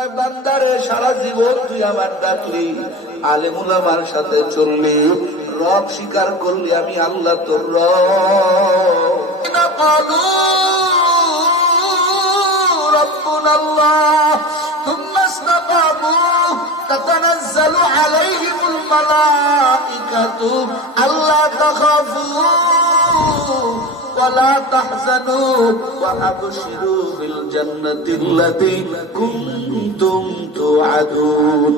কয় বান্দারে সারা জীবন তুই আমার ডাকলি, আলেম উলামার সাথে চললি, রব স্বীকার করলি আমি আল্লাহ তোর রব। ربنا الله ثم استقاموا تتنزل عليهم الملائكة ألا تخافوا ولا تحزنوا وأبشروا بالجنة التي كنتم توعدون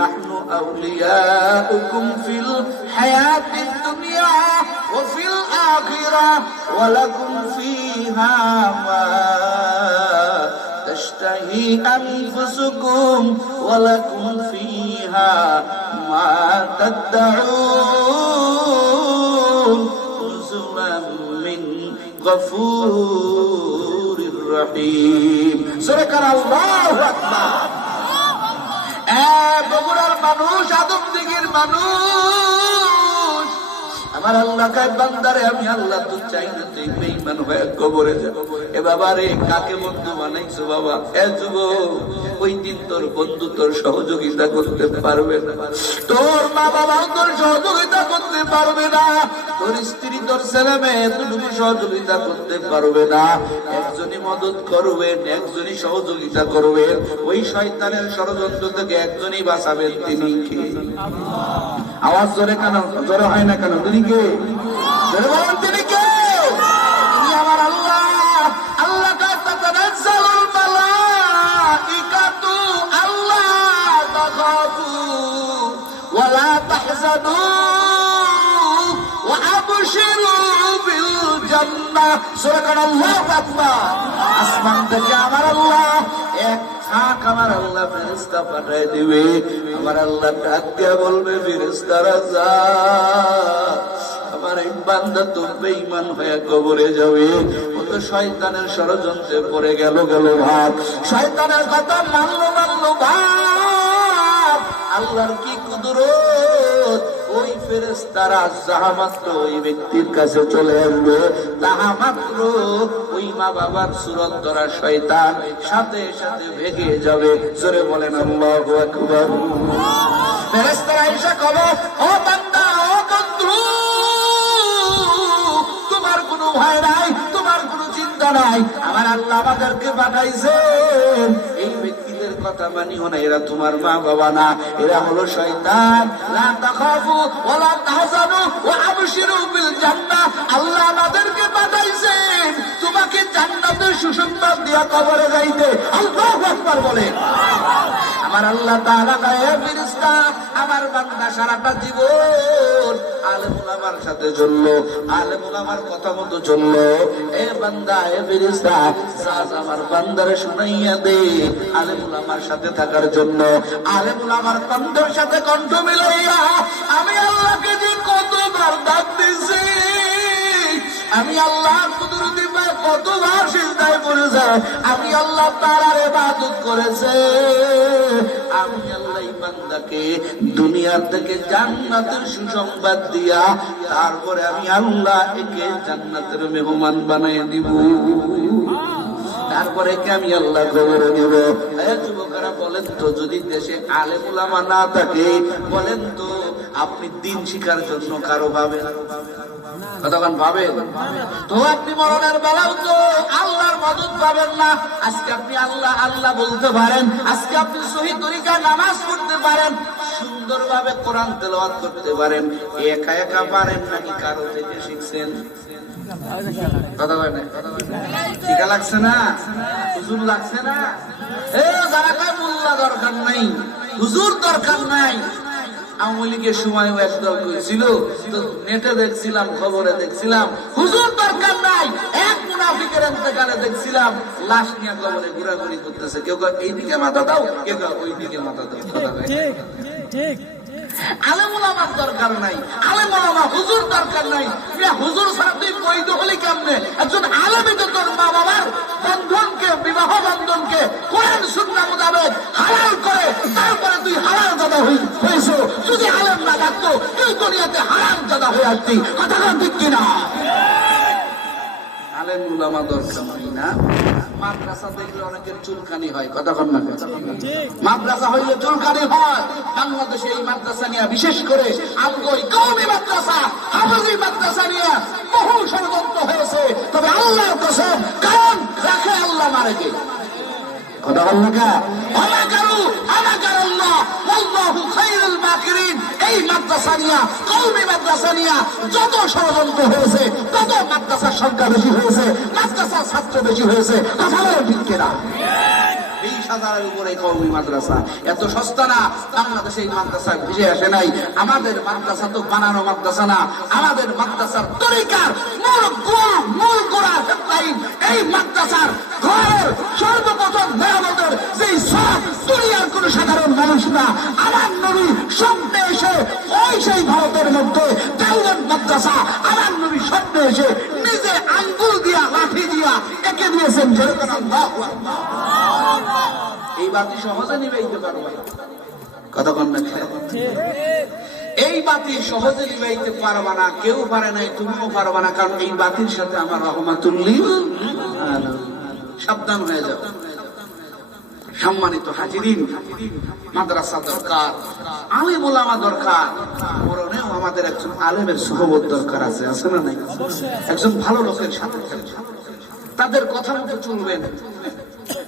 نحن أولياؤكم في الحياة الدنيا وفي الآخرة ولكم فيها ما تشتهي أنفسكم ولكم فيها ما تدعون نزلا من غفور رحيم سبحان الله أكبر বগুড়ার মানুষ, আদমদিঘির মানুষ, আমার আল্লাহ কয় বান্দারে আমি আল্লাহ তো চাই না তুই বেঈমান হয়ে কবরে যা। এ বাবা রে, কাকে বন্ধু বানাইছো বাবা? এ যুবক, ওই দিন তোর বন্ধু তোর সহযোগিতা করতে পারবে না, তোর মা বাবাও তোর সহযোগিতা করতে পারবে না, তোর স্ত্রী তোর ছেলে মেয়ে এতটুকু সহযোগিতা করতে পারবে না। একজনই মদত করবেন, একজনই সহযোগিতা করবেন। ওই শয়তানের ষড়যন্ত্র থেকে একজনই বাঁচাবেন, তিনি কে? আওয়াজ জোরে কেন, জোরে হয় না কেন? তিনি কে? জোরে বলেন, তিনি কে? তিনি আমার আল্লাহ। আল্লাহ তাতানাজ্জালুল মালাইকাতু আল্লা তাখাফু ওয়া লা তাহজানু ওয়া আবশিরু বিল জান্নাহ। সুবহানাল্লাহু আকবার। আসমান থেকে আমার আল্লাহ এক খাক আমার আল্লাহ ফেরেশতা পাঠিয়ে দিবে। আমার আল্লাহ ডাক দিয়া বলবে, ফেরেশতারা যা, আমার এই বান্দা তো বেঈমান হয়ে কবরে যাবে, ও তো শয়তানের ষড়যন্ত্রে পড়ে গেল ভাব, শয়তানের কথা মানলো ভাব। আল্লাহর কি কুদরত! ওই ফেরেশতারা যাহা মাত্র ওই ব্যক্তির কাছে চলে আসবে, তাহা মাত্র ওই মা বাবার সুরত ধরা শয়তান সাথে সাথে ভেগে যাবে। জোরে বলেন আল্লাহু আকবার। ফেরেশতারা এসে কবে, ও বান্দা, ও বন্ধু, তোমার কোনো ভয় নাই, তোমার কোনো চিন্তা নাই, আমার আল্লাহ আমাদেরকে পাঠাইছেন। এই ব্যক্তিদের কথা মানিও না, এরা তোমার মা বাবা না, এরা হলো শয়তান। লা তাখাফু ওয়া লা তাহজানু ওয়া আবশিরু বিল জান্নাহ। আল্লাহ আমাদেরকে পাঠাইছেন তোমাকে জান্নাতের সুসংবাদ দিয়া কবরে যাইতে। আল্লাহু আকবার বলেন। আমার আল্লাহ তাআলা কয়, ফেরেশতা, আমার বান্দা সারাটা জীবন আলেম উলামার সাথে চললো, আলেম উলামার কথা মতো চললো। এ বান্দা, এ ফেরেশতা, আমার বান্দারে শুনাইয়া দে আলেম উলামার সাথে থাকার জন্য। আলেম উলামার কণ্ঠের সাথে কণ্ঠ মিলাইয়া আমি আল্লাহকে যে কতবার ডাক দিছি, আমি আল্লাহ কুদরতি পায় কতবার সিজদায় পড়েছে, আমি আল্লাহ তাআলার ইবাদত করেছে। আমি আল্লাহ বান্দাকে দুনিয়া থেকে জান্নাতের সুসংবাদ দিয়া তারপরে আমি আল্লাহ একে জান্নাতের মেহমান বানাই দিব, তারপরে কে আমি আল্লাহ কবরে দিব। যুবকেরা বলেন তো, যদি দেশে আলেম উলামা না থাকে, বলেন তো আপনি দিন শিখার জন্য কারো পাবেন? কতক্ষণ পাবেন? তো আপনি মরণের বেলাও তো আল্লাহর মদত পাবেন না। আজকে আপনি আল্লাহ আল্লাহ বলতে পারেন, আজকে আপনি সহি তরিকায় নামাজ পড়তে পারেন, সুন্দরভাবে কোরআন তেলাওয়াত করতে পারেন, একা একা পারেন নাকি কারো থেকে শিখছেন? কথা বলেন, শিখা লাগছে না? হুজুর লাগছে না? যারা কয় মোল্লা দরকার নাই, হুজুর দরকার নাই, আওয়ামী লীগের সময় একদল করেছিল, তো নেটে দেখছিলাম, খবরে দেখছিলাম, হুজুর দরকার নাই। এক মুনাফিকের ইন্তেকালে দেখছিলাম লাশ নিয়ে কবরে ঘোরাঘুরি করতেছে, কেউ এইদিকে মাথা দাও, কেউ ওই দিকে মাথা দাও। ঠিক। আলেম উলামার দরকার নাই, আলেম উলামা হুজুর দরকার নাই। হুজুর ছাড়া তুই বৈধ হলি কেমনে? একজন আলেমই তো তোর মা বাবার বন্ধনকে, বিবাহ বন্ধনকে কোরআন সুন্নাহ মোতাবেক হালাল করে, তারপরে তুই হালাল জাদা হয়েছ। যদি আলেম না থাকতো তুই দুনিয়াতে হারাম জাদা হয়ে আসতি। কথা ঠিক কিনা? আলেম উলামা দরকার নাই না? মাদ্রাসা দেখলে অনেকের চুলকানি হয়, কতক্ষণ না মাদ্রাসা হইলে চুলকানি হয়। বাংলাদেশে এই মাদ্রাসা নিয়ে, বিশেষ করে আমগই কওমি মাদ্রাসা, হাফেজি মাদ্রাসা নিয়ে বহু ষড়যন্ত্র হয়েছে। তবে আল্লাহর কসম, কারণ রাখে আল্লাহ, মারে কে? কতক্ষণ না এই মাদ্রাসা নিয়া, কওমি মাদ্রাসা নিয়া যত ষড়যন্ত্র হয়েছে, তত মাদ্রাসার সংখ্যা বেশি হয়েছে, মাদ্রাসার ছাত্র বেশি হয়েছে। কথা বলেন ঠিক কিনা? 20,000-এর উপরে কওমি মাদ্রাসা। এত সস্তা না, বাংলাদেশে এই মাদ্রাসা ভেসে আসে নাই। আমাদের মাদ্রাসা তো বানানো মাদ্রাসা না, আমাদের মাদ্রাসার তরিকার মূল গোড়া হেডলাইন। এই মাদ্রাসার ঘরের সর্বপ্রথম মেরামতের যেই সব দুনিয়ার কোন সাধারণ মানুষ না, আমার নবী স্বপ্নে এসে ওই সেই ভারতের মধ্যে দেওবন্দ মাদ্রাসা, আমার নবী স্বপ্নে এসে নিজে আঙ্গুল দিয়া, লাঠি দিয়া এঁকে দিয়েছেন। যেরকম আল্লাহু আকবার। এই বাতি সহজে নিবাইতে পারবে, কতক্ষণ না? এই বাতি সহজে নিবাইতে পারবা না, কেউ পারে নাই, তুমিও পারবা না। কারণ এই বাতির সাথে আমার রহমাতুল্লিল। সাবধান হয়ে যাও। সম্মানিত হাজিরিন, মাদ্রাসা দরকার, আলেম ওলামা দরকার। মরণেও আমাদের একজন আলেমের সুহবত দরকার আছে, আছে না নাই? একজন ভালো লোকের সাথে তাদের কথা মতো চলবেন।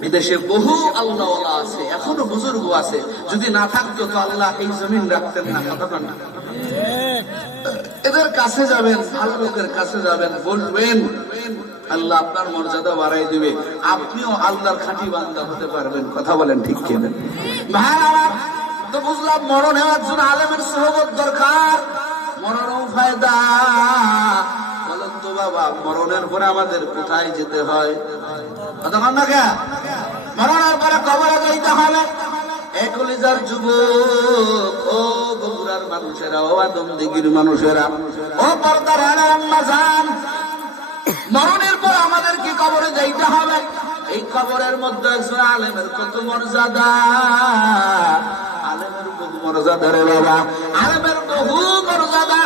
বিদেশে বহু আল্লাহওয়ালা আছে, এখনো বুজুর্গ আছে। যদি না থাকতো তো আল্লাহ এই জমিন রাখতেন না, কতক্ষণ না? এদের কাছে যাবেন, ভালো লোকের কাছে যাবেন, বলবেন, আল্লাহ আপনার মর্যাদা বাড়াই দিবে, আপনিও আল্লাহর খাঁটি বান্দা হতে পারবেন। কথা বলেন ঠিক কিনা? ভাই তো বুঝলাম, মরণে একজন আলেমের সুহবত দরকার, মরণও ফায়দা। বলেন তো বাবা, মরণের পরে আমাদের কোথায় যেতে হয়? কতক্ষণ না? মরণের পরে কবরে যাইতে হবে। একলিজার যুবক, ও বগুড়ার মানুষেরা, ও আদমদিঘির মানুষেরা, ও পর্দার আম্মা জান, মরণের পর আমাদের কি কবরে যাইতে হবে? এই কবরের মধ্যে একজন আলেমের কত মর্যাদা, আলেমের বহু মর্যাদা রে বাবা, আলেমের বহু মর্যাদা।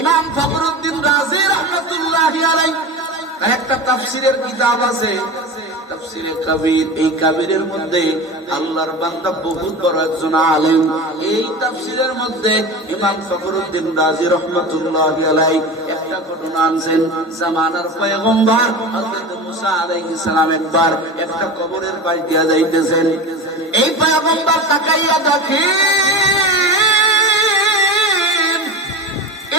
ইমাম ফখরুদ্দিন রাজি রাহমাতুল্লাহি আলাইহি তার একটা তাফসীরের কিতাব আছে, তাফসীরে কাবীর। এই কাবীরের মধ্যে আল্লাহর বান্দা বহুত বড় একজন আলেম। এই তাফসীরের মধ্যে ইমাম ফখরুদ্দিন রাজি রাহমাতুল্লাহি আলাইহি একটা ঘটনা আনছেন। জামানার পয়গম্বর হযরত মুসা আলাইহিস সালাম একবার একটা কবরের পাশ দিয়া যাইতেছেন। এই পয়গম্বর তাকাইয়া দেখেন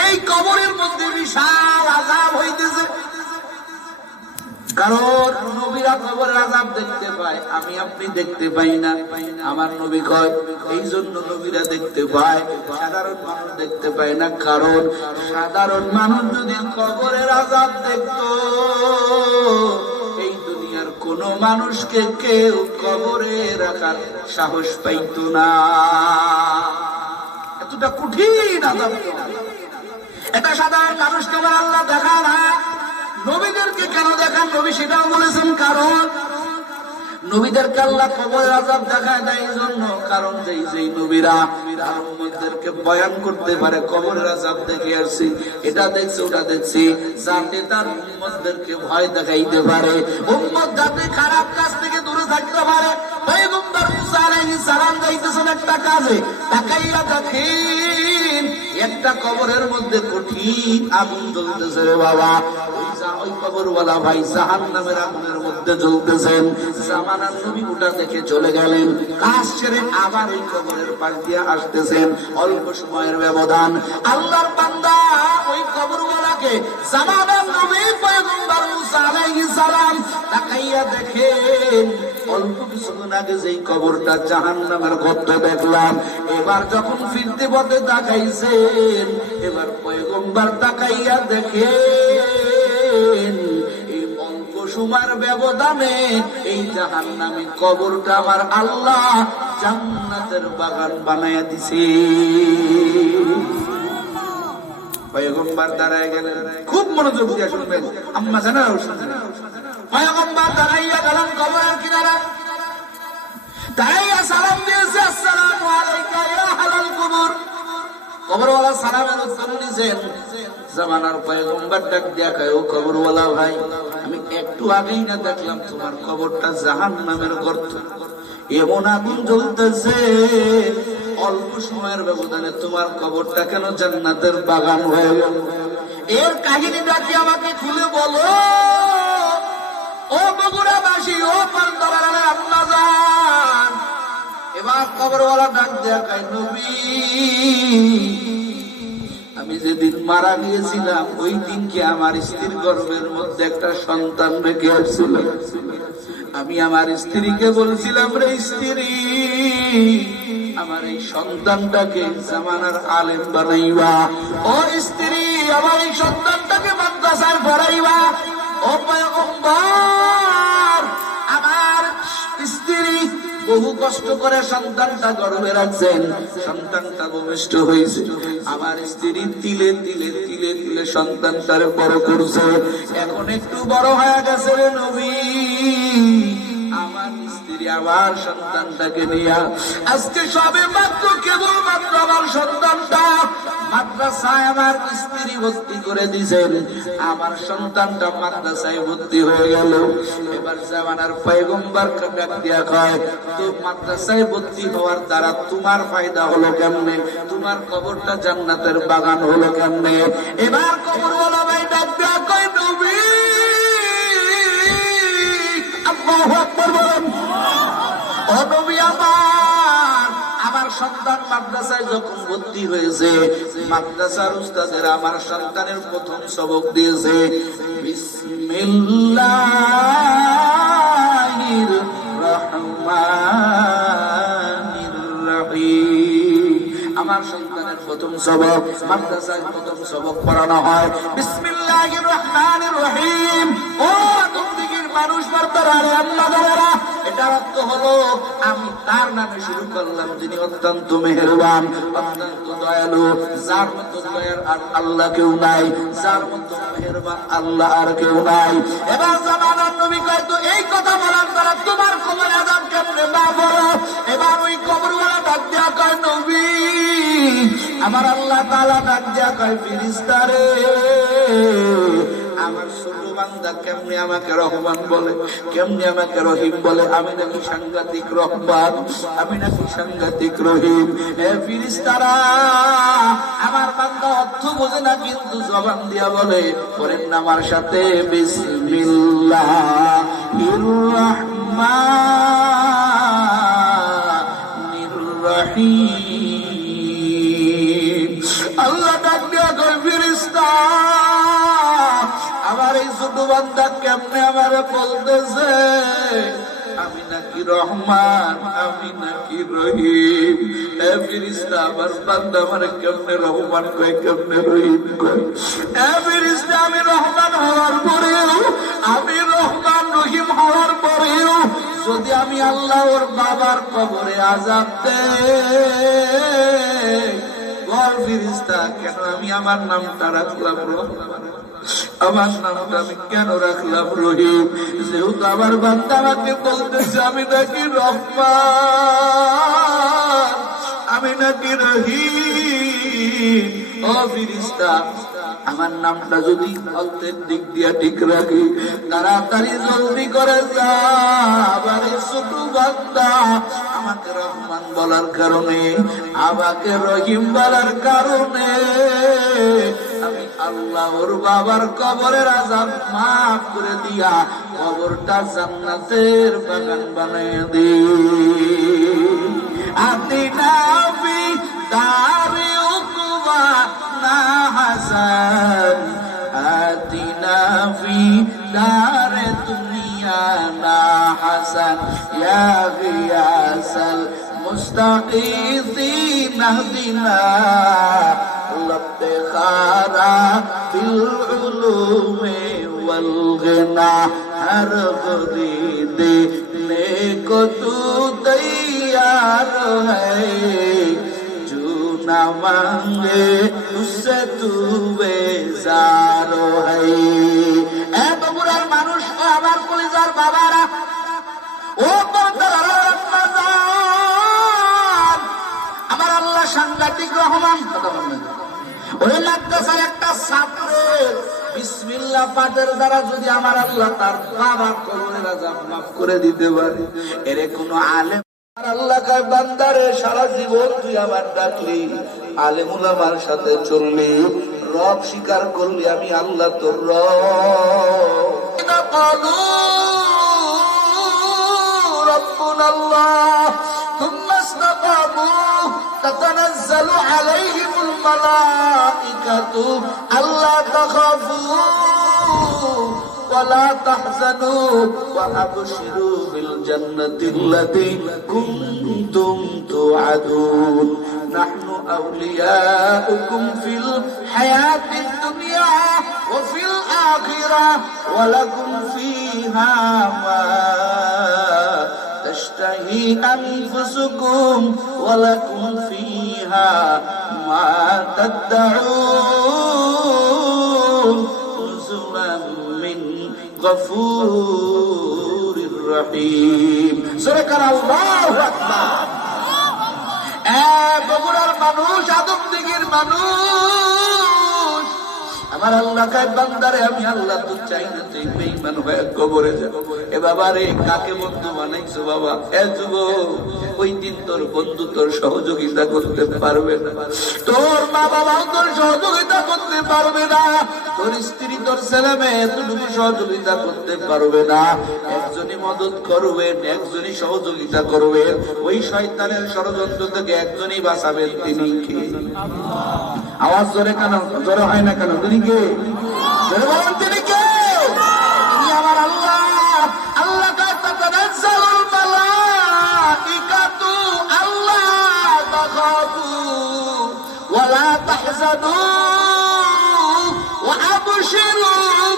এই কবরের মধ্যে বিশাল আযাব হইতেছে। কারণ নবীরা কবরের আযাব দেখতে পায়, আমি আপনি দেখতে পাই না। আমার নবী কয় এই জন্য নবীরা দেখতে পায়, সাধারণ মানুষ দেখতে পায় না। কারণ সাধারণ মানুষ যদি কবরের আযাব দেখত, এই দুনিয়ার কোন মানুষকে কেউ কবরে রাখার সাহস পাইত না। এতটা কঠিন আযাব। এটা সাধারণ মানুষকে আল্লাহ দেখা না, নবীদেরকে কেন দেখান? নবী সেটাও বলেছেন, কারণ নবীদেরকে আল্লাহ কবরের আযাব দেখায় না এই জন্য, কারণ যেই নবীরা তার উম্মতদেরকে বয়ান করতে পারে, কবরের আযাব দেখে আসছি, এটা দেখছি, ওটা দেখছি, যাতে তার উম্মতদেরকে ভয় দেখাইতে পারে, উম্মত যাতে খারাপ কাজ থেকে দূরে থাকতে পারে। পয়গম্বর মুসা আলাইহিস সালাম যাইতেছেন একটা কাজে, তাকাইয়া দেখেন একটা কবরের মধ্যে কঠিন আগুন জ্বলতেছে রে বাবা। ওই কবরওয়ালা ভাই জাহান্নামের আগুনের মধ্যে জ্বলতেছেন। জামানার নবী ওটা দেখে চলে গেলেন, কাজ ছেড়ে আবার ওই কবরের পাশ দিয়ে আসতেছেন। অল্প সময়ের ব্যবধান, আল্লাহর বান্দা ওই কবরওয়ালাকে জামানার নবী পয়গম্বর মুসা আলাইহিস সালাম তাকাইয়া দেখেন, অল্প কিছুদিন আগে যেই কবরটা জাহান্নামের গর্ত দেখলাম, এবার যখন ফিরতে পথে তাকাইছেন, এবার পয়গম্বর তাকাইয়া দেখেন এই অল্প সময়ের ব্যবধানে এই জাহান্নামী কবরটা আমার আল্লাহ জান্নাতের বাগান বানায়া দিছে। পয়গম্বর দাঁড়ায় গেলেন, খুব মনোযোগ দিয়ে শুনবেন, আম্মা জানাও শুনবেন। পয়গম্বর দাঁড়াইয়া গেলেন কবরের কিনারা, দাঁড়াইয়া সালাম দিয়েছে, আসসালামু আলাইকা ইয়া আহলাল কবর। কবরওয়ালা সালামের উত্তর দিয়েছেন। জামানার পয়গম্বর ডাক দিয়া কয়, ও কবরওয়ালা ভাই, আমি এক একটু আগেই না দেখলাম তোমার কবরটা জাহান্নামের গর্ত, এমন আগুন জ্বলতেছে, অল্প সময়ের ব্যবধানে তোমার কবরটা কেন জান্নাতের বাগান হয়ে গেল? এর কাহিনীটা কি আমাকে খুলে বলো। ও বগুড়াবাসী, ও পান্তার আম্মা জান, এবার কবরওয়ালা ডাক দেয়া কয়, নবী আমি যেদিন মারা গিয়েছিলাম ওই দিনকে আমার স্ত্রীর গর্ভের মধ্যে একটা সন্তান রেখে আসছিলাম। আমি আমার স্ত্রীকে বলছিলাম, রে স্ত্রী, আমার এই সন্তানটাকে জামানার আলেম বানাইবা। ও স্ত্রী, আমার এই সন্তানটাকে মাদ্রাসায় পড়াইবা। ও পয়গম্বর, আমার স্ত্রী বহু কষ্ট করে সন্তানটা গর্ভে রাখছেন, সন্তানটা ভূমিষ্ঠ হয়েছে, আমার স্ত্রী তিলে তিলে তিলে তিলে সন্তানটার বড় করছে, এখন একটু বড় হয়ে গেছে রে নবী, আমার স্ত্রী আমার সন্তানটাকে নিয়ে আজকে সবে মাত্র কেবলমাত্র আমার সন্তানটা মাদ্রাসায় আমার স্ত্রী ভর্তি করে দিয়েছেন, আমার সন্তানটা মাদ্রাসায় ভর্তি হয়ে গেল। এবার জামানার পয়গম্বর ডাক দিয়া কয়, তো মাদ্রাসায় ভর্তি হওয়ার দ্বারা তোমার ফায়দা হলো কেমনে? তোমার কবরটা জান্নাতের বাগান হলো কেমনে? এবার কবরওয়ালা ভাই ডাক দিয়া কয়, নবী আল্লাহু আকবার বলেন। ও নবী আমার, আমার সন্তান মাদ্রাসায় যখন ভর্তি হয়েছে, মাদ্রাসার উস্তাদের আমার সন্তানের প্রথম সবক দিয়েছে বিসমিল্লাহির রহমানির রহিম। আমার সন্তানের প্রথম সবক মাদ্রাসায় প্রথম সবক পড়ানো হয় বিসমিল্লাহির রহমানির রহিম। ও আতঙ্কির মানুষ বার্তারা আল্লাহ দ্বারা, এটার অর্থ হলো আমি তার নামে শুরু করলাম যিনি অত্যন্ত মেহেরবান, অত্যন্ত দয়ালু, যার মতো দয়ার আর আল্লাহ কেউ নাই, যার মতো মেহেরবান আল্লাহ আর কেউ নাই। এবার জামানার নবী কয়, তো এই কথা বলার দ্বারা তোমার কবর আযাব কেমনে না বলো? এবার ওই কবরওয়ালা ডাক দিয়া কয়, নবী আমার আল্লাহ তাআলা ডাক দিয়া কয়, ফেরেশতারে আমার ছোট বান্দা কেমনে আমাকে রহমান বলে, কেমনে আমাকে রহিম বলে? আমি নাকি সাংঘাতিক রহমান, আমি নাকি সাংঘাতিক রহিম? হে ফেরেশতারা, আমার বান্দা অর্থ বোঝে না কিন্তু জবান দিয়া বলে, পড়েন না আমার সাথে বিসমিল্লাহির রহমানির রহিম। আল্লাহ ডাক দিয়া কয়, ফেরেশতা আমার এই ছোট বান্দা কেমনে আমারে বলতেছে আমি নাকি রহমান, আমি নাকি রহিম? এ ফেরেশতা, আমার বান্দা আমারে কেমনে রহমান কয়, কেমনে রহিম কয়? এ ফেরেশতা, আমি রহমান হওয়ার পরেও, আমি রহমান রহিম হওয়ার পরেও যদি আমি আল্লাহ ওর বাবার কবরে আযাব দেই, বল ফেরেশতা কেন আমি আমার নামটা রাখলাম রহমান, আমার নামটা আমি কেন রাখলাম রহিম? যেহেতু আমার বান্দা আমাকে বলতেছে আমি নাকি রহমান, আমি নাকি রহিম, ও ফেরেশতা আমার নামটা যদি অল্পের দিক দিয়া ঠিক রাখি, তাড়াতাড়ি জলদি করে যা, আবার এই ছোট বান্দা আমাকে রহমান বলার কারণে, আমাকে রহিম বলার কারণে আমি আল্লাহ ওর বাবার কবরের আযাব মাফ করে দিয়া কবরটা জান্নাতের বাগান বানিয়ে দিই। আতিনা ফি দারি উকবা না হাসান, আতিনা ফি দারে দুনিয়া না হাসান, ইয়া গিয়াসাল মুস্তাগীথিন আহদিনা লফতেখারা ফিল উলুমে ওয়াল গিনা, হর গরি দেনে কো তু তৈয়ার হ্যায়, जो ना मांगे उससे तू बेजार है। এ বগুড়ার মানুষ, ও আমার কলিজার বাবারা, ও আমার আল্লাহ সাংঘাতিক রহমান। ওই মাদ্রাসার একটা ছাত্রের বিসমিল্লাহ পাঠের দ্বারা যদি আমার আল্লাহ তার বাবা কবরের আযাব মাফ করে দিতে পারে, এর কোনো আলেম আল্লাহ কয় বান্দারে সারা জীবন তুই আমার ডাকলি, আলেম উলামার সাথে চললি, রব স্বীকার করলি আমি আল্লাহ তোর রব। ربنا الله ثم استقاموا تتنزل عليهم الملائكة ألا تخافوا ولا تحزنوا وأبشروا بالجنة التي كنتم توعدون نحن أولياؤكم في الحياة الدنيا وفي الآخرة ولكم فيها ما تشتهي أنفسكم ولكم فيها ما تدعون نزلا من غفور رحيم سورة الله أكبر বগুড়ার মানুষ, আদম দিঘির মানুষ, আমার আল্লাহ কয় বান্দারে আমি আল্লাহ তো চাই না তুই বেঈমান হয়ে কবরে যা। এ বাবা রে, কাকে বন্ধু বানাইছো বাবা? এ যুবক, ওই দিন তোর বন্ধু তোর সহযোগিতা করতে পারবে না, তোর মা বাবাও তোর সহযোগিতা করতে পারবে না, তোর স্ত্রী তোর ছেলে মেয়ে এতটুকু সহযোগিতা করতে পারবে না। একজনই মদত করবেন, একজনই সহযোগিতা করবেন। ওই শয়তানের ষড়যন্ত্র থেকে একজনই বাঁচাবেন, তিনি কে? আওয়াজ জোরে কেন, জোরে হয় না কেন? তিনি কে? জোরে বলেন, তিনি কে? তিনি আমার আল্লাহ। আল্লাহ তাতানাজ্জালুল মালাইকাতু আল্লা তাখাফু ওয়া লা তাহজানু ওয়া আবশিরু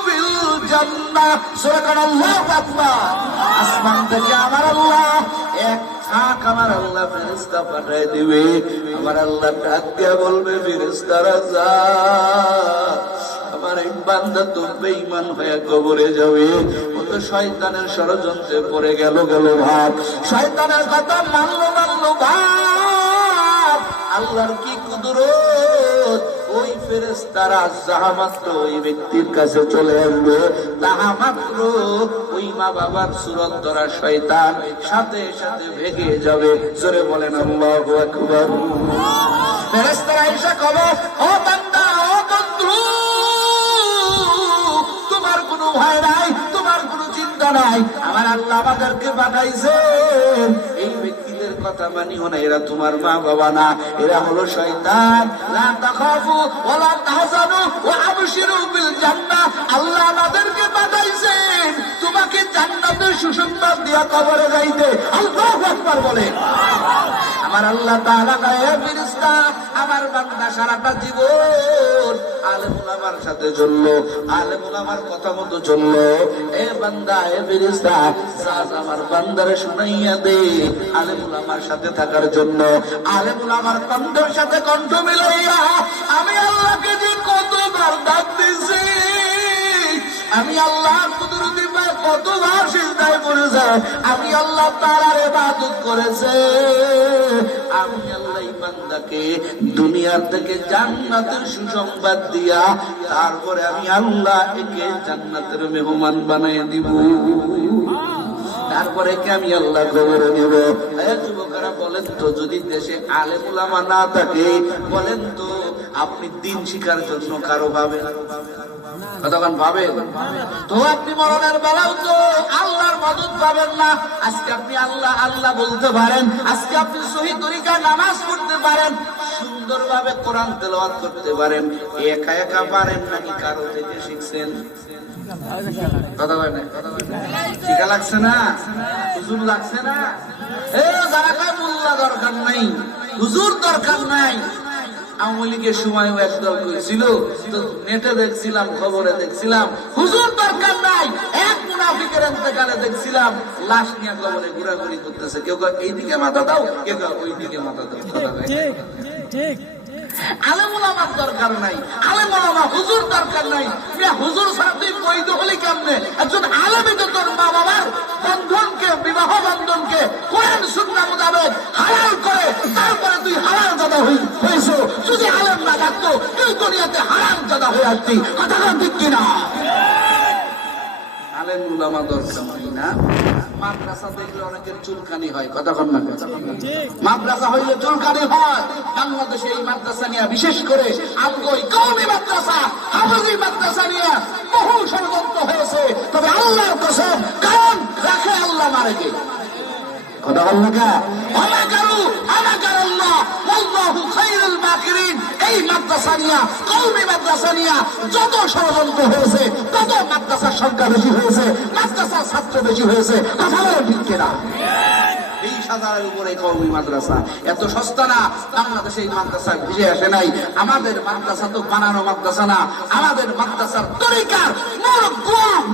বিল জান্নাহ। সুবহানাল্লাহু আকবার। আসমান থেকে আমার আল্লাহ এক খাক আমার আল্লাহ ফেরেশতা পাঠিয়ে দিবে। আমার আল্লাহ ডাক দিয়া বলবে, ফেরেশতারা যা, আমার এই বান্দা তো বেঈমান হয়ে কবরে যাবে, ও তো শয়তানের ষড়যন্ত্রে পড়ে গেল ভাব, শয়তানের কথা মানলো ভাব। আল্লাহর কি কুদরত! ওই ফেরেশতারা যাহা মাত্র ওই ব্যক্তির কাছে চলে আসবে, তাহা মাত্র ওই মা বাবার সুরত ধরা শয়তান সাথে সাথে ভেগে যাবে। জোরে বলেন আল্লাহু আকবার। ফেরেশতারা এসে কবে, ও বান্দা, ও বন্ধু, তোমার কোনো ভয় নাই, তোমার কোনো চিন্তা নাই, আমার আল্লাহ আমাদেরকে পাঠাইছেন। এই ব্যক্তিদের কথা মানিও না, এরা তোমার মা বাবা না, এরা হলো শয়তান। লা তাখাফু ওয়া লা তাহজানু ওয়া আবশিরু বিল জান্নাহ। আল্লাহ আমাদেরকে পাঠাইছেন তোমাকে জান্নাতের সুসংবাদ দিয়া কবরে যাইতে। আল্লাহু আকবার বলেন। আমার আল্লাহ তাআলা কয়, ফেরেশতা, আমার বান্দা সারাটা জীবন আলেম উলামার সাথে চললো, আলেম উলামার কথা মতো চললো। এ বান্দা, এ ফেরেশতা, আমার বান্দারে শুনাইয়া দে আলেম উলামার সাথে থাকার জন্য। আলেম উলামার কণ্ঠের সাথে কণ্ঠ মিলাইয়া আমি আল্লাহকে যে কতবার ডাক দিয়েছি, আমি আল্লাহ কুদরতি পায় কতবার সিজদায় পড়েছে, আমি আল্লাহ তাআলার ইবাদত করেছে। আমি আল্লাহ এই বান্দাকে দুনিয়ার থেকে জান্নাতের সুসংবাদ দিয়া তারপরে আমি আল্লাহ একে জান্নাতের মেহমান বানায় দিব, তারপরে কে আমি আল্লাহ কবরে নিব। যুবকেরা বলেন তো, যদি দেশে আলেম উলামা না থাকে, বলেন তো আপনি দিন শিখার জন্য কারো পাবেন? কতক্ষণ পাবেন? তো আপনি মরণের বেলাও তো আল্লাহর মদত পাবেন না। আজকে আপনি আল্লাহ আল্লাহ বলতে পারেন, আজকে আপনি সহি তরিকায় নামাজ পড়তে পারেন, সুন্দরভাবে কোরআন তেলাওয়াত করতে পারেন, একা একা পারেন নাকি কারো থেকে শিখছেন? কথা বলেন, শিখা লাগছে না? হুজুর লাগছে না? যারা কয় মোল্লা দরকার নাই, হুজুর দরকার নাই, আওয়ামী লীগের সময় একদল করেছিল, তো নেটে দেখছিলাম, খবরে দেখছিলাম, হুজুর দরকার নাই। এক মুনাফিকের ইন্তেকালে দেখছিলাম লাশ নিয়ে কবরে ঘোরাঘুরি করতেছে, কেউ এইদিকে মাথা দাও, কেউ ওইদিকে মাথা দাও। ঠিক। আলেম উলামার দরকার নাই, আলেম উলামা হুজুর দরকার নাই। হুজুর ছাড়া তুই বৈধ হলি কেমনে? একজন আলেমই তো তোর মা বাবার বন্ধনকে, বিবাহ বন্ধনকে কোরআন সুন্নাহ মোতাবেক হালাল করে, তারপরে তুই হালাল দাদা হইছো। যদি আলেম না থাকতো, তুই দুনিয়াতে হারামজাদা হয়ে আসবি। কথা ঠিক কিনা? আলেম উলামা দরকার না। মাদ্রাসা দেখলে অনেকের চুলকানি হয়, কথা কন না? মাদ্রাসা হইলে চুলকানি হয়। বাংলাদেশে এই মাদ্রাসা নিয়ে, বিশেষ করে আমগই কওমি মাদ্রাসা, হাফেজি মাদ্রাসা নিয়ে বহু ষড়যন্ত্র হয়েছে। তবে আল্লাহর কসম, কারণ রাখে আল্লাহ, মারে কে? কথা বল না কে? আমাকারু আমাকারাল্লাহ ওয়াল্লাহু খায়রুল মাকিরিন। এই মাদ্রাসা নিয়ে, কওমি মাদ্রাসা নিয়ে যত ষড়যন্ত্র হয়েছে, তত মাদ্রাসার সংখ্যা বেশি হয়েছে, মাদ্রাসার ছাত্র বেশি হয়েছে। কথা বলেন ঠিক কিনা? 20,000-এর উপরে কওমি মাদ্রাসা। এত সস্তা না। বাংলাদেশে এই মাদ্রাসা ভিজে আসে নাই। আমাদের মাদ্রাসা তো বানানো মাদ্রাসা না। আমাদের মাদ্রাসার তরিকার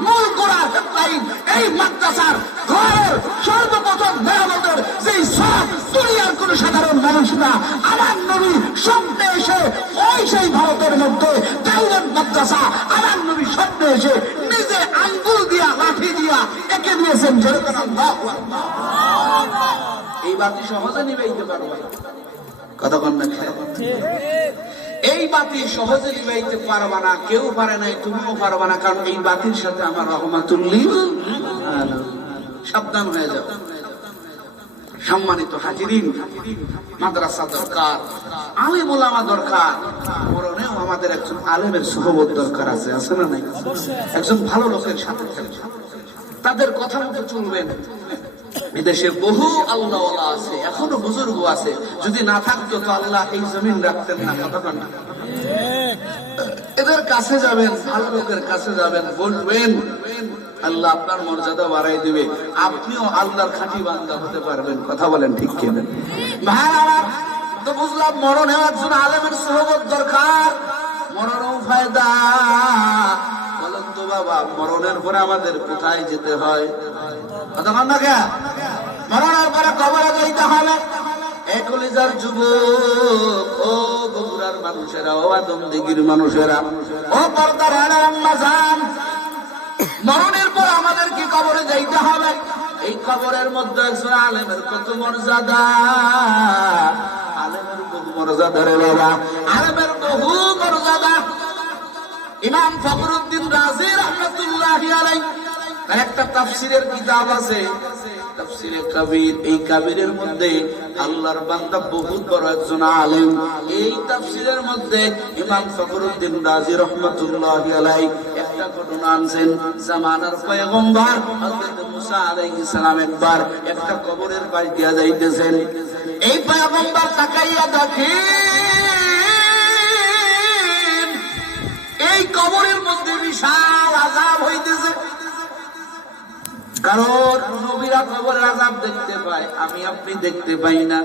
মূল গোড়ার হেডলাইন, এই মাদ্রাসার ঘরের সর্বপ্রথম মেরামতের যেই সব দুনিয়ার কোন সাধারণ মানুষ না। আমার নবী স্বপ্নে এসে ওই সেই ভারতের মধ্যে দেওবন্দ মাদ্রাসা, আমার নবী স্বপ্নে এসে নিজে আঙ্গুল দিয়া, লাঠি দিয়া এঁকে দিয়েছেন। যেরকম আল্লাহু আকবার। এই বাতি সহজে নিবাইতে পারবে, কতক্ষণ না? এই বাতি সহজে নিবাইতে পারবা না, কেউ পারে নাই, তুমিও পারবা না। কারণ এই বাতির সাথে আমার রহমাতুল্লিল। সাবধান হয়ে যাও। সম্মানিত হাজিরিন, মাদ্রাসা দরকার, আলেম ওলামা দরকার। মরণেও আমাদের একজন আলেমের সুহবত দরকার আছে, আছে না নাই? একজন ভালো লোকের সাথে তাদের কথা মতো চলবেন। বিদেশে বহু আল্লাহওয়ালা আছে, এখনো বুজুর্গ আছে। যদি না থাকতো তো আল্লাহ এই জমিন রাখতেন না। কথা না? এদের কাছে যাবেন, ভালো লোকের কাছে যাবেন, বলবেন, আল্লাহ আপনার মর্যাদা বাড়াই দিবে, আপনিও আল্লাহর খাঁটি বান্দা হতে পারবেন। কথা বলেন ঠিক কিনা? ভাইরা, তো বুঝলাম মরণেও একজন আলেমের সুহবত দরকার, মরণেও ফায়দা। বলেন তো বাবা, মরণের পরে আমাদের কোথায় যেতে হয়? কথা বল না কে? মরণের পরে কবরে যাইতে হবে। কলিজার যুবক, ও বগুড়ার মানুষেরা, ও আদমদিঘির মানুষেরা, ও পর্দার আম্মা জান, মরণের পর আমাদের কি কবরে যাইতে হবে। এই কবরের মধ্যে একজন আলেমের কত মর্যাদা, আলেমের বহু মর্যাদা রে বাবা, আলেমের বহু মর্যাদা। ইমাম ফখরুদ্দিন রাজি রাহমাতুল্লাহি আলাইহি তার একটা তাফসীরের কিতাব আছে, তাফসীরে কাবীর। এই কাবীরের মধ্যে আল্লাহর বান্দা বহুত বড় একজন আলেম। এই তাফসীরের মধ্যে ইমাম ফখরুদ্দিন রাজি রাহমাতুল্লাহি আলাইহি একটা ঘটনা আনছেন। জামানার পয়গম্বর হযরত মুসা আলাইহিস সালাম একবার একটা কবরের পাশ দিয়া যাইতেছেন। এই পয়গম্বর তাকাইয়া দেখেন এই কবরের মধ্যে বিশাল আযাব হইতেছে। কারণ নবীরা কবরের আযাব দেখতে পায়, আমি আপনি দেখতে পাই না।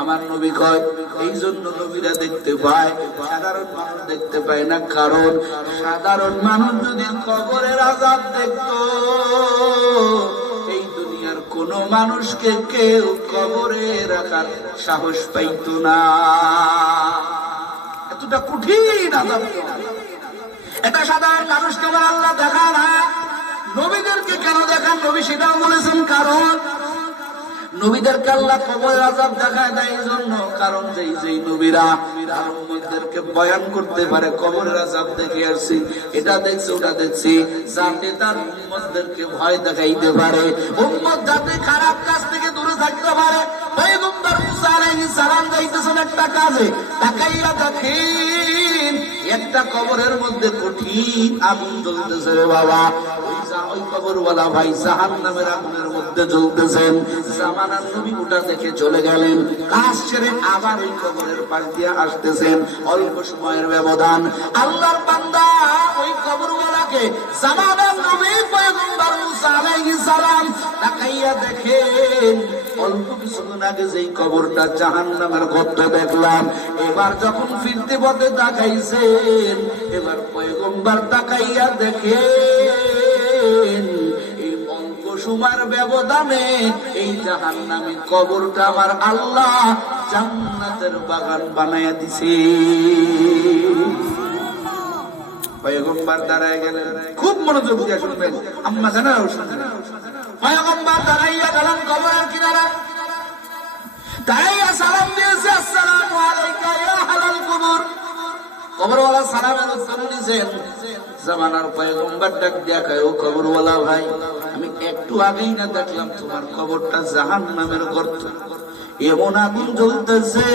আমার নবী কয় এই জন্য নবীরা দেখতে পায়, সাধারণ মানুষ দেখতে পায় না। কারণ সাধারণ মানুষ যদি কবরের আযাব দেখত, এই দুনিয়ার কোন মানুষকে কেউ কবরে রাখার সাহস পাইত না। এতটা কঠিন আযাব। এটা সাধারণ মানুষকে আল্লাহ দেখা না, নবীদেরকে কেন দেখান? নবী সেটাও বলেছেন। কারণ নবীদেরকে আল্লাহ কবরের আযাব দেখায় দেয় এই জন্য, কারণ যেই নবীরা তার উম্মতদেরকে বয়ান করতে পারে কবরের আযাব দেখে আসছি, এটা দেখছি, ওটা দেখছি, যাতে তার উম্মতদেরকে ভয় দেখাইতে পারে, উম্মত যাতে খারাপ কাজ থেকে দূরে থাকতে পারে। পয়গম্বর মুসা আলাইহিস সালাম যাইতেছেন একটা কাজে, তাকাইয়া দেখেন একটা কবরের মধ্যে কঠিন আগুন জ্বলতেছে রে বাবা। ওই কবরওয়ালা ভাই জাহান্নামের আগুনের মধ্যে জ্বলতেছেন। জামানার নবী ওটা দেখে চলে গেলেন, কাজ ছেড়ে আবার ওই কবরের পাশ দিয়ে আসতেছেন। অল্প সময়ের ব্যবধান আল্লাহর বান্দা ওই কবরওয়ালাকে জামানার নবী পয়গম্বর মুসা আলাইহিস সালাম তাকাইয়া দেখেন অল্প কিছুদিন আগে যেই কবরটা জাহান্নামের গর্ত দেখলাম, এবার যখন ফিরতে পথে তাকাইছেন, এবার পয়গম্বর তাকাইয়া দেখেন এই অল্প সময়ের ব্যবধানে এই জাহান্নামী কবরটা আমার আল্লাহ জান্নাতের বাগান বানায়া দিছে। পয়গম্বর দাঁড়ায় গেলেন, খুব মনোযোগ দিয়ে শুনবেন, আম্মা জানাও শুনবেন। পয়গম্বর দাঁড়াইয়া গেলেন কবরের কিনারা, দাঁড়াইয়া সালাম দিয়েছে, আসসালামু আলাইকা ইয়া আহলাল কবর। কবর কবরওয়ালা সালামের উত্তর দিয়েছেন। জামানার পয়গম্বর ডাক দিয়া কয়, ও কবরওয়ালা ভাই, আমি একটু আগেই না দেখলাম তোমার কবরটা জাহান্নামের গর্ত, এমন আগুন জ্বলতেছে,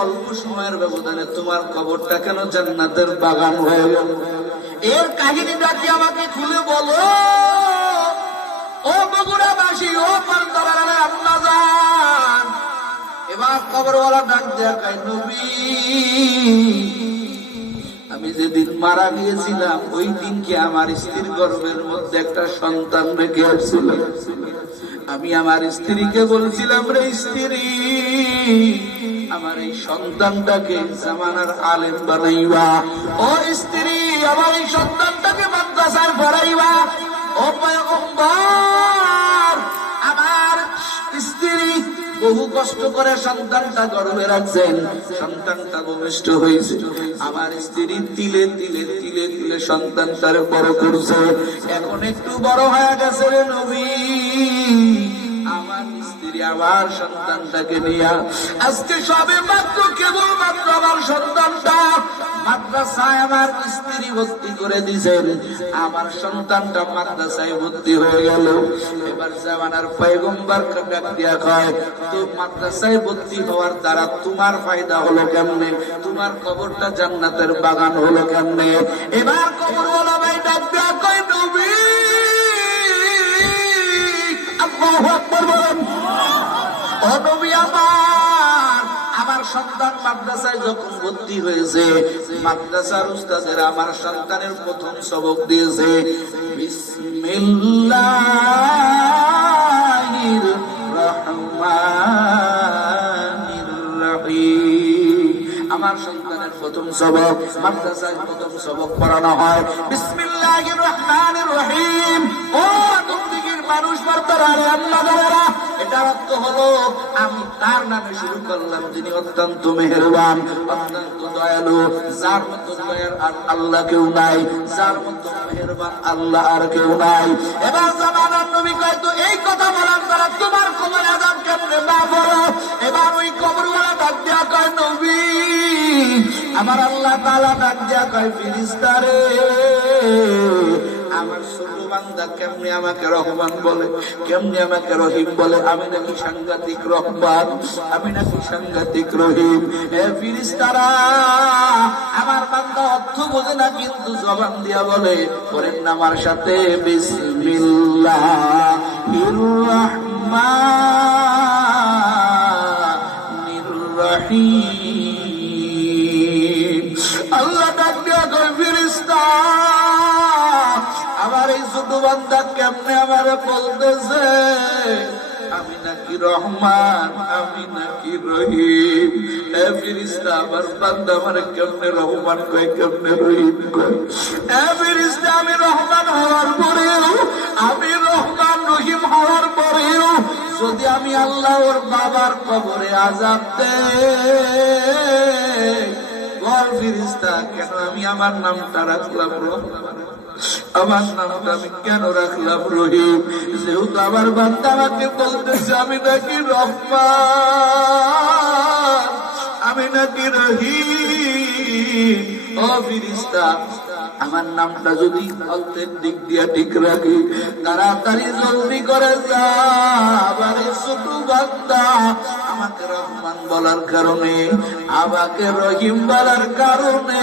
অল্প সময়ের ব্যবধানে তোমার কবরটা কেন জান্নাতের বাগান হয়ে গেল? এর কাহিনীটা কি আমাকে খুলে বলো। ও বগুড়াবাসী, ও পর্দার আম্মা জান, এবার কবরওয়ালা ডাক দেয়া কয়, নবী, আমি যেদিন মারা গিয়েছিলাম ওই দিনকে আমার স্ত্রীর গর্ভের মধ্যে একটা সন্তান রেখে আসছিলাম। আমি আমার স্ত্রীকে বলছিলাম, রে স্ত্রী, আমার এই সন্তানটাকে জামানার আলেম বানাইবা। ও স্ত্রী, আমার এই সন্তানটাকে মাদ্রাসায় পড়াইবা। ও পয়গম্বর, আমার স্ত্রী বহু কষ্ট করে সন্তানটা গর্ভে রাখছেন, সন্তানটা ভূমিষ্ঠ হয়েছে, আমার স্ত্রী তিলে তিলে তিলে তিলে সন্তানটার বড় করছে, এখন একটু বড় হয়ে গেছে রে নবী, আমার স্ত্রী আমার সন্তানটাকে নিয়ে আজকে সবে মাত্র কেবলমাত্র আমার সন্তানটা মাদ্রাসায় আমার স্ত্রী ভর্তি করে দিয়েছেন, আমার সন্তানটা মাদ্রাসায় ভর্তি হয়ে গেল। এবার জামানার পয়গম্বর ডাক দিয়া কয়, তো মাদ্রাসায় ভর্তি হওয়ার দ্বারা তোমার ফায়দা হলো কেমনে? তোমার কবরটা জান্নাতের বাগান হলো কেমনে? এবার কবরওয়ালা ভাই ডাক দিয়া কয়, নবী, আল্লাহু আকবার বলেন। ও নবী আমার, আমার সন্তান মাদ্রাসায় যখন ভর্তি হয়েছে, মাদ্রাসার উস্তাদের আমার সন্তানের প্রথম সবক দিয়েছে বিসমিল্লাহির রহমানির রহিম। আমার সন্তানের প্রথম সবক মাদ্রাসায় প্রথম সবক পড়ানো হয় বিসমিল্লাহির রহমানির রহিম। ও নবীর মানুষ পর্দার আল্লাহ দ্বারা, এটার অর্থ হলো আমি তার নামে শুরু করলাম যিনি অত্যন্ত মেহেরবান, অত্যন্ত দয়ালু, যার মতো দয়ার আর আল্লাহ কেউ নাই, যার মতো মেহেরবান আল্লাহ আর কেউ নাই। এবার জামানার নবী কয়, তো এই কথা বলার দ্বারা তোমার কবর আযাব কেমনে না বলো? এবার ওই কবরওয়ালা ডাক দিয়া কয়, নবী, আমার আল্লাহ তাআলা ডাক দিয়া কয়, ফেরেশতারে, আমার ছোট বান্দা কেমনে আমাকে রহমান বলে, কেমনে আমাকে রহিম বলে? আমি নাকি সাংঘাতিক রহমান, আমি নাকি সাংঘাতিক রহিম? এ ফেরেশতারা, আমার বান্দা অর্থ বোঝে না কিন্তু জবান দিয়া বলে, পড়েন না আমার সাথে, বিসমিল্লাহির রহমানির রহিম। আল্লাহ ডাক দিয়া কয়, ফেরেশতা, আমার এই ছোট বান্দা কেমনে আমারে বলতেছে আমি নাকি রহমান, আমি নাকি রহিম? এ ফেরেশতা, আমার বান্দা আমারে কেমনে রহমান কয়, কেমনে রহিম কয়? এ ফেরেশতা, আমি রহমান হওয়ার পরেও, আমি রহমান রহিম হওয়ার পরেও যদি আমি আল্লাহ ওর বাবার কবরে আযাব দেই, বল ফেরেশতা, কেন আমি আমার নামটা রাখলাম রহমান, আমার নামটা আমি কেন রাখলাম রহিম? যেহেতু আমার বান্দা আমাকে বলতেছে আমি নাকি রহমান, আমি নাকি রহিম, ও ফেরেশতা, আমার নামটা যদি অল্পের দিক দিয়া ঠিক রাখি, তাড়াতাড়ি জলদি করে যা, আবার ছোট বান্দা আমাকে রহমান বলার কারণে, আমাকে রহিম বলার কারণে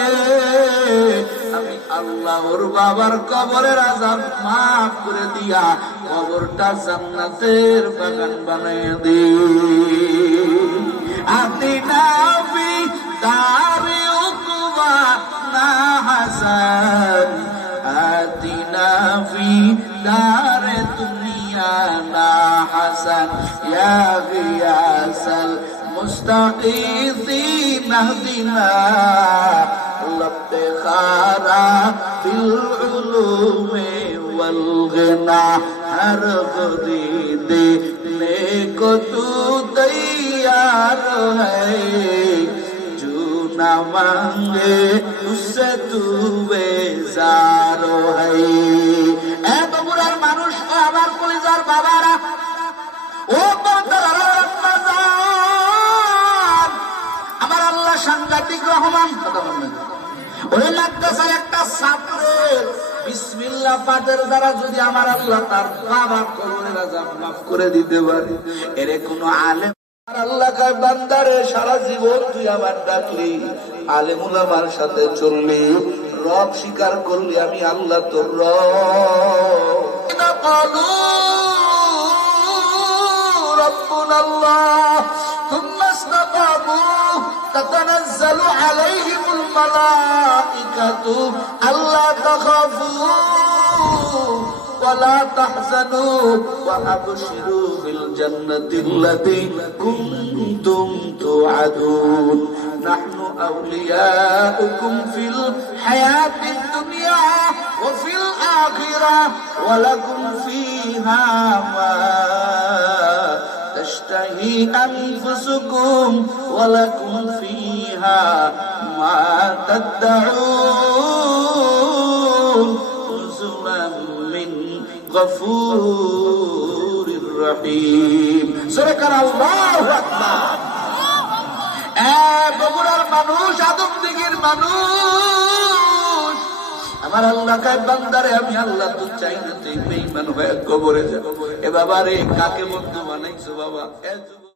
আমি আল্লাহ ওর বাবার কবরের আযাব মাফ করে দিয়া কবরটা জান্নাতের বাগান বানিয়ে দিই। আতিনা ফি দারি উকবা না হাসান, আতিনা ফি দারে দুনিয়া না হাসান, ইয়া গিয়াসাল মুস্তাগীসিন আহদিনা লফতেখারা বিল উলুমে ওয়াল গনা, হর গরি দেনে কো তু তৈয়ার হ্যায়, जो ना मांगे उससे तू बेजार है। এ বগুড়ার মানুষ, ও আমার কলিজার বাবারা, ও আমার আল্লাহ সাংঘাতিক রহমান, কথা বলবেন। ওই মাদ্রাসার একটা ছাত্রের বিসমিল্লাহ পাঠের দ্বারা যদি আমার আল্লাহ তার বাবা কবরের আযাব মাফ করে দিতে পারে, এর কোন আলেম আল্লাহ কয় বান্দারে সারা জীবন তুই আমার ডাকলি, আলেম উলামার সাথে চললি, রব স্বীকার করলি আমি আল্লাহ তোর রব। ربنا الله ثم استقاموا تتنزل عليهم الملائكة ألا تخافوا ولا تحزنوا وأبشروا بالجنة التي كنتم توعدون نحن أولياؤكم في الحياة الدنيا وفي الآخرة ولكم فيها ما تشتهي أنفسكم ولكم فيها ما تدعون نزلا من غفور رحيم سركر الله أكبر বগুড়ার মানুষ, আদম দিঘির মানুষ, আমার আল্লাহ কয় বান্দারে আমি আল্লাহ তো চাই না তুই বেঈমান হয়ে কবরে যা। এ বাবা রে, কাকে বন্ধু বানাইছো বাবা?